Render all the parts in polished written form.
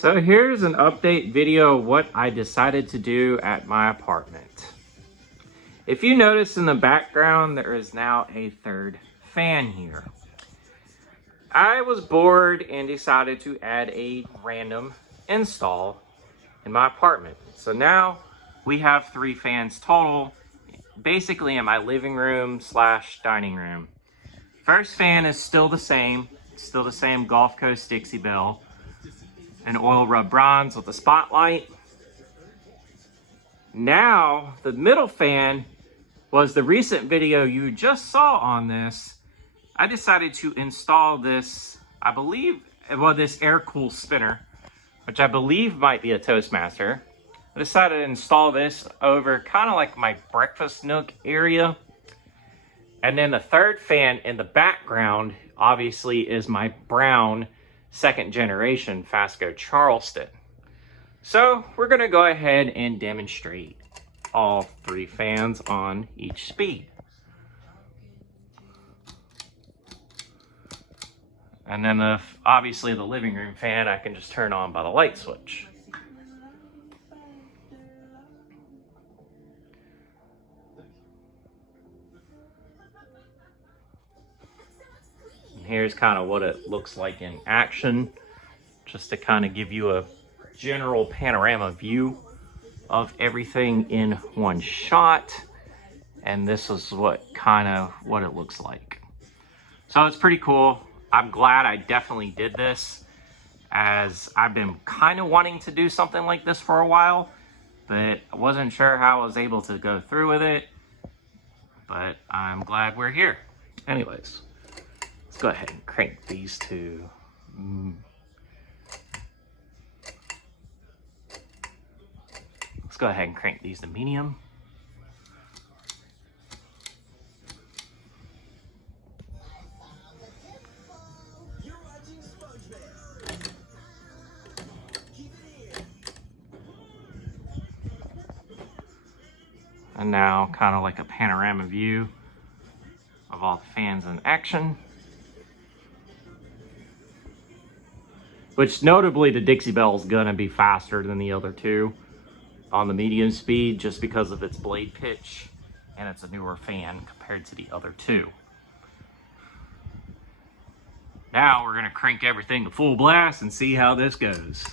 So here's an update video of what I decided to do at my apartment. If you notice in the background, there is now a third fan here. I was bored and decided to add a random install in my apartment. So now we have 3 fans total, basically in my living room / dining room. First fan is still the same Gulf Coast Dixie Belle, an oil rub bronze with a spotlight. Now the middle fan was the recent video you just saw on this. I decided to install this, this air cool spinner, which I believe might be a Toastmaster. I decided to install this over kind of like my breakfast nook area. And then the third fan in the background, obviously, is my brown 2nd generation Fasco Charleston. So we're gonna go ahead and demonstrate all 3 fans on each speed. And then obviously the living room fan I can just turn on by the light switch. And here's kind of what it looks like in action, just to kind of give you a general panorama view of everything in one shot. And this is what it looks like. So it's pretty cool. I'm glad I definitely did this, as I've been kind of wanting to do something like this for a while, but I wasn't sure how I was able to go through with it, but I'm glad we're here. Anyways, let's go ahead and crank these two. Let's go ahead and crank these to medium. And now kind of like a panorama view of all the fans in action. Which notably the Dixie Belle is gonna be faster than the other 2 on the medium speed, just because of its blade pitch, and it's a newer fan compared to the other 2. Now we're gonna crank everything to full blast and see how this goes.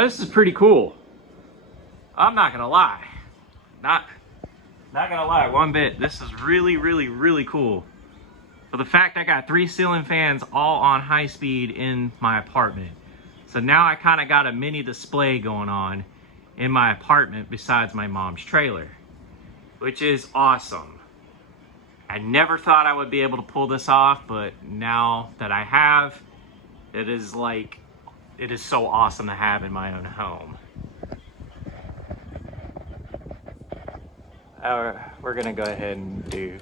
This is pretty cool. I'm not gonna lie. Not gonna lie one bit. This is really cool. For the fact I got 3 ceiling fans all on high speed in my apartment. So now I kind of got a mini display going on in my apartment besides my mom's trailer, which is awesome. I never thought I would be able to pull this off, but now that I have, it is so awesome to have in my own home. We're gonna go ahead and do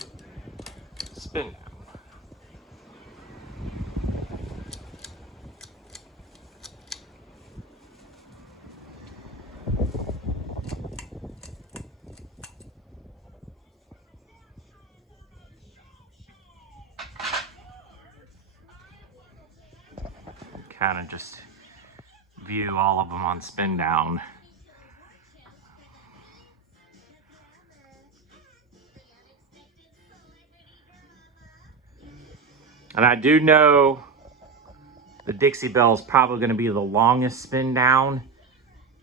spin. Kind of just view all of them on spin down. And I do know the Dixie Belle is probably going to be the longest spin down,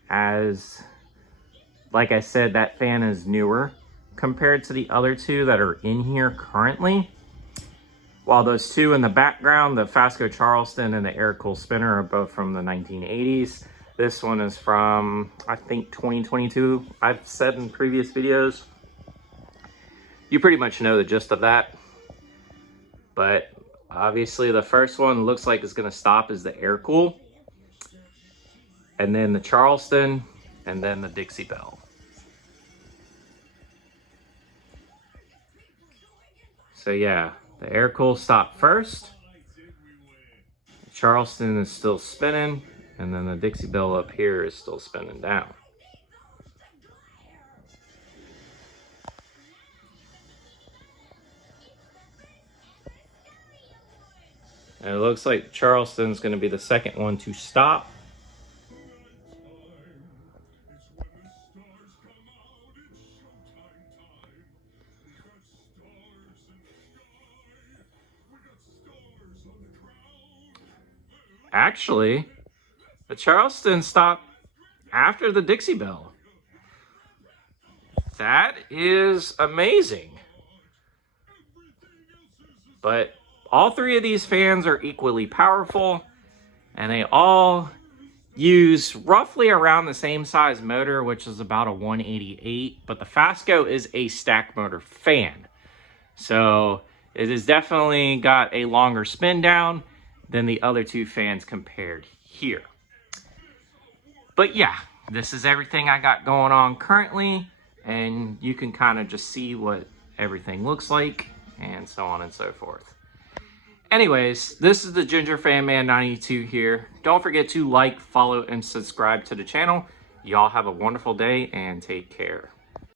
as, like I said, that fan is newer compared to the other 2 that are in here currently. While those 2 in the background, the Fasco Charleston and the Air Cool Spinner, are both from the 1980s. This one is from, I think, 2022, I've said in previous videos. You pretty much know the gist of that. But obviously the first one looks like it's gonna stop as the Air Cool, and then the Charleston, and then the Dixie Belle. So yeah, the air-cooled stopped first. Charleston is still spinning, and then the Dixie Belle up here is still spinning down. And it looks like Charleston's going to be the second one to stop. Actually, the Charleston stopped after the Dixie Belle. That is amazing. But all three of these fans are equally powerful, and they all use roughly around the same size motor, which is about a 188, but the Fasco is a stack motor fan. So it has definitely got a longer spin down than the other two fans compared here. But yeah, this is everything I got going on currently, and you can kind of just see what everything looks like and so on and so forth. Anyways, this is the Ginger Fan Man 92 here. Don't forget to like, follow, and subscribe to the channel. Y'all have a wonderful day and take care.